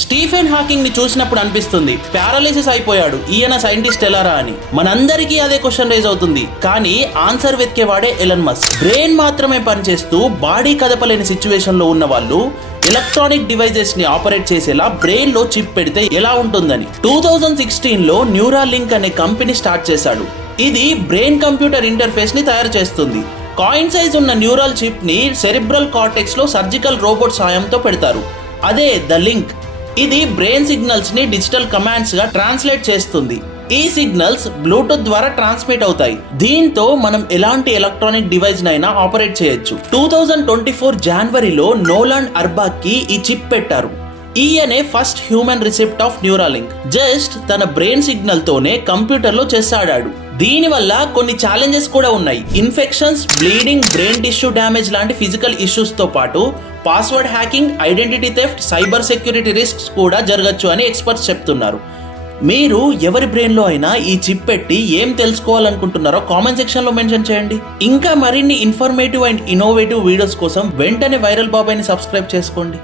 Stephen Hawking ని చూసినప్పుడు అనిపిస్తుంది ప్యారలైసిస్ అయిపోయాడు, ఈయన సైంటిస్ట్ ఎలారా అని. మనందరికీ అదే క్వశ్చన్ రైజ్ అవుతుంది, కానీ ఆన్సర్ వెతికేవాడే ఎలన్ మస్క్. బ్రెయిన్ మాత్రమే పనిచేస్తూ బాడీ కదపలేని సిచ్యువేషన్ లో ఉన్న వాళ్ళు ఎలక్ట్రానిక్ డివైజెస్ ని ఆపరేట్ చేసేలా బ్రెయిన్ లో చిప్ పెడితే ఎలా ఉంటుందని 2016 లో న్యూరాలింక్ అనే కంపెనీ స్టార్ట్ చేశాడు. ఇది బ్రెయిన్ కంప్యూటర్ ఇంటర్ఫేస్ ని తయారు చేస్తుంది. కాయిన్ సైజ్ ఉన్న న్యూరల్ చిప్ ని సెరిబ్రల్ కార్టెక్స్ లో సర్జికల్ రోబోట్ సాయంతో పెడతారు. అదే ద లింక్. ఇది బ్రెయిన్ సిగ్నల్స్ ని డిజిటల్ కమాండ్స్ గా ట్రాన్స్లేట్ చేస్తుంది. ఈ సిగ్నల్స్ బ్లూటూత్ ద్వారా ట్రాన్స్మిట్ అవుతాయి. దీంతో మనం ఎలాంటి ఎలక్ట్రానిక్ డివైస్ నైనా ఆపరేట్ చేయొచ్చు. 2024 జనవరిలో నోలాండ్ అర్బాక్ కి ఈ చిప్ పెట్టారు. ఈయనే first human receipt of Neuralink. Just తన బ్రెయిన్ సిగ్నల్ తోనే కంప్యూటర్ లో చెస్ ఆడాడు. దీనివల్ల కొన్ని ఛాలెంజెస్ కూడా ఉన్నాయి. Infections, bleeding, brain tissue damage లాంటి ఫిజికల్ ఇష్యూస్ తో పాటు password hacking, identity theft, cyber security risks కూడా జరగచ్చు అని ఎక్స్పర్ట్స్ చెప్తున్నారు. మీరు ఎవరి బ్రెయిన్లో అయినా ఈ చిప్ పెట్టి ఏం తెలుసుకోవాలనుకుంటున్నారో కామెంట్ సెక్షన్లో మెన్షన్ చేయండి. ఇంకా మరిన్ని ఇన్ఫర్మేటివ్ అండ్ ఇన్నోవేటివ్ వీడియోస్ కోసం వెంటనే వైరల్ బాబాయ్ని సబ్స్క్రైబ్ చేసుకోండి.